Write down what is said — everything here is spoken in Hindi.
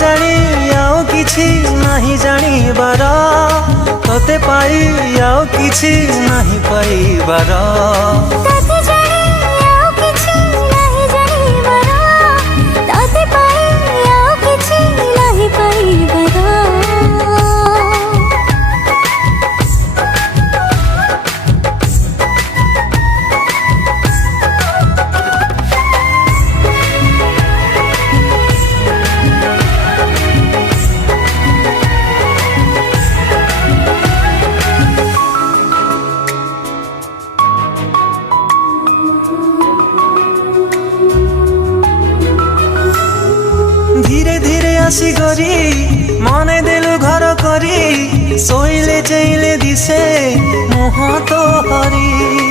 जानी आउ किछि नहीं जानिबार तोते पाई आउ किछि नहीं पाइबार धीरे धीरे आसी गरी मने देलु घर करी सोइले चैले दिसे मुह तो हरी।